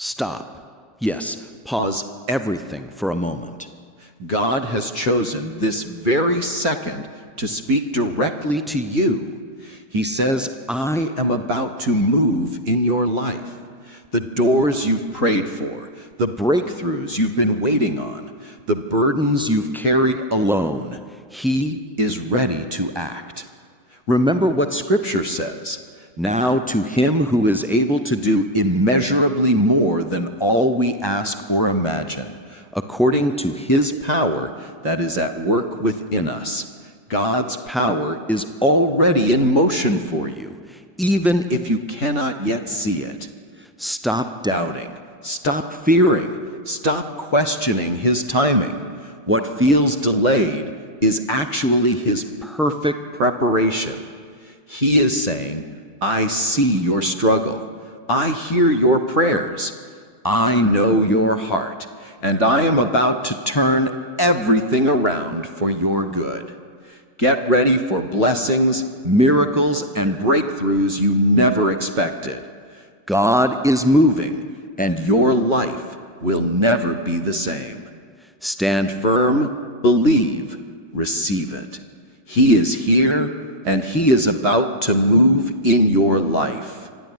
Stop. Yes, pause everything for a moment. God has chosen this very second to speak directly to you. He says, I am about to move in your life. The doors you've prayed for, the breakthroughs you've been waiting on, the burdens you've carried alone, He is ready to act. Remember what Scripture says. Now to Him who is able to do immeasurably more than all we ask or imagine, according to His power that is at work within us. God's power is already in motion for you, even if you cannot yet see it. Stop doubting, stop fearing, stop questioning His timing. What feels delayed is actually His perfect preparation. He is saying, I see your struggle. I hear your prayers. I know your heart, and I am about to turn everything around for your good. Get ready for blessings, miracles, and breakthroughs you never expected. God is moving, and your life will never be the same. Stand firm, believe, receive it. He is here, and He is about to move in your life.